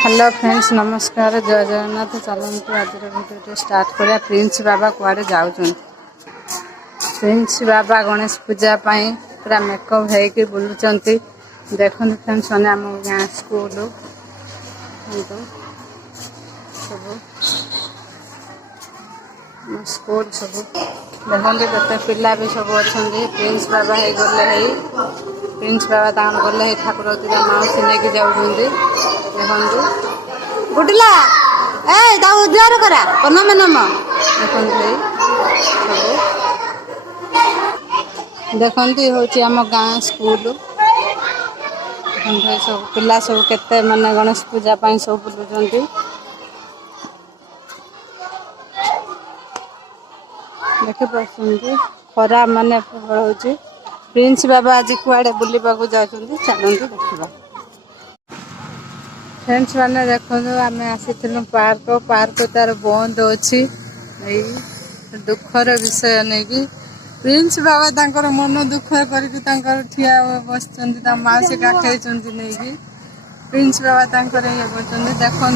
hello friends नमस्कार जय जगन्नाथ चलते आज भिडियो स्टार्ट करा प्रिंस बाबा कुआडे जाऊँ प्रिंस बाबा गणेश पूजा पूरा मेकअप होकर बुलूं देखो फ्रेंड्स मैंने आम गाँ स्कूल सब स्कूल सब देखते केते पिला भी सब अच्छा प्रिंस बाबा हो गले प्रिंस बाबा तक गले ठाकुर माउसी नहीं जाऊँ देखु गुडिला ए उद्धार करा नम नम देखते हूँ आम गाँ स्कूल सब पिला सब केते माने गणेश पूजा सब बुलुं देखि पार्टी खरा माने हूँ प्रिंस बाबा आज कुआडे बुलवा जाऊँ चलते देखा फ्रेंड्स मैंने देखो आम आसी पार्क पार्क तार बंद अच्छी दुखर विषय नहीं कि प्रिंस बाबा तांकर मन दुख कर ठिया बस मौसी काखे नहीं कि प्रिंस बाबा तांकर ये देखो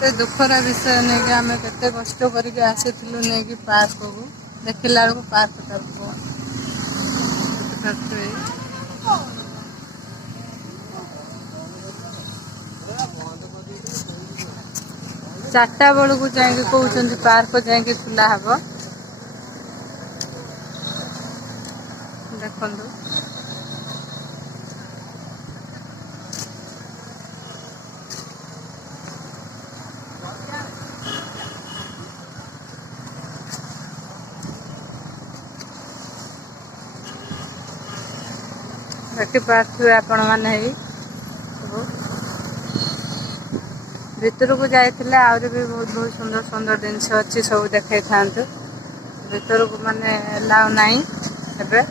ये दुखर विषय नहीं कि आम केते कष्ट करके आसी नहीं कि पार्क को देखला बेलू पार्क चार्टा बेलू जाकि कहते पार्क जाकि खुला हम देखु देखि पार्थे आपण मैंने भितर को जाइए आहरी भी बहुत बहुत सुंदर सुंदर जिनस अच्छी सब देखा था भितर को माने लाउ नहीं एबे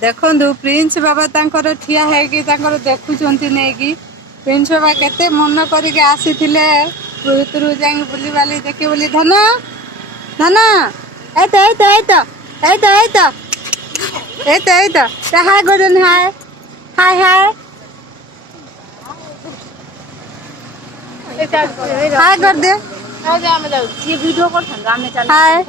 देखु प्रिंस बाबा तांकर ठिया है कि देखुंट नहीं कि प्रिंस बाबा केते मन करके आसी भितर जा बुली बाली देखी बोली धन धन हाय गोल्डन हाय हाय हाय हाय कर दे ये वीडियो कर हाय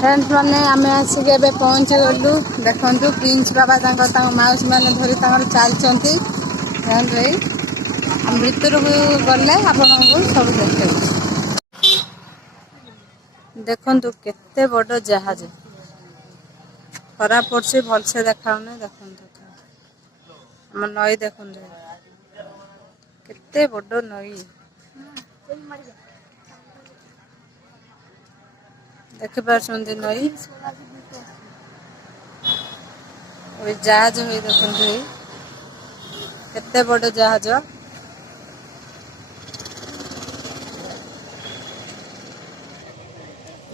फ्रेंड्स मैंने आम आसिक पहुँची गलु देखु प्रिंस बाबा माउसी मैंने धरी चलती भितर को गले आपन सब देखे देखु केते बड़ जहाज खरा पड़े भलसे देखा देखु आम नई देखु केते बड़ नई देखि पार्टी नई जहाज हुई देखु केते बड़ जहाज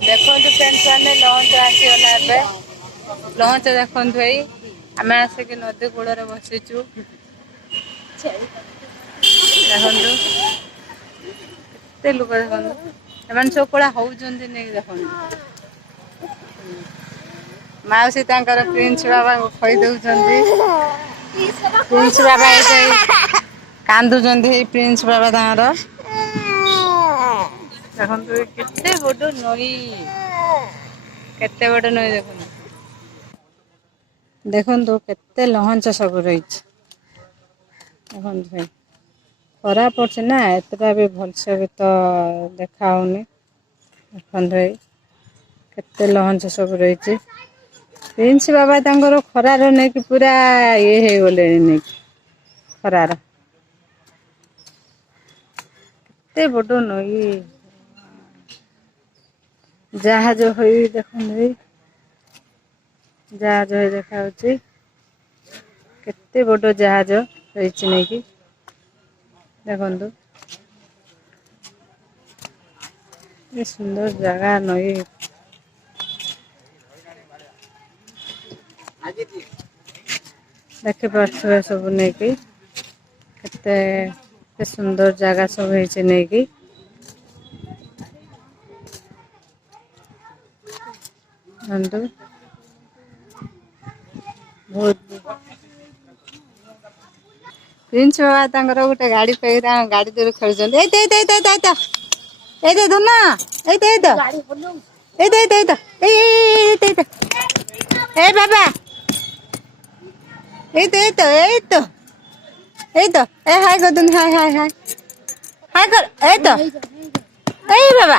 देखो टेंशन लंच आसीगला लंच देखु आम आसिक नदी कूल बसीचु देखु लोक देखते सब कड़ा होती नहीं देखो माउसी प्रिंस बाबा को खई प्रिंस बाबा कांदुंट प्रिंस बाबा देखो केते बड़ नई केते बड़ नई देखो केते लहंच सब रही देखो खरा पड़े ना एतटा भी भलसे भी तो देखा देखते केते लहंच सब रही प्रिंस बाबा तांकर खरार नहीं कि पूरा ये हो गले नहीं खरार केते बड़ नई जहाज हो देखु जहाज हो देखा केते बड़ जहाज रही नहीं कि देखु सुंदर जगह नई देखि पार्थिवे सब नहीं कि केते सुंदर जगह सब है नहीं कि बहुत प्रिंस बाबा तांकर गोटे गाड़ी पे गाड़ी दूर खेलुछन ए धुना ए बाबा ए हाय गदन हाय हाय हाय हाय कर ए बाबा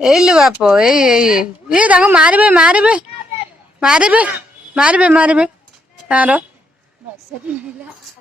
ए लो बापो ये तांको मारबे मारबे मारबे मारबे मारबे तारो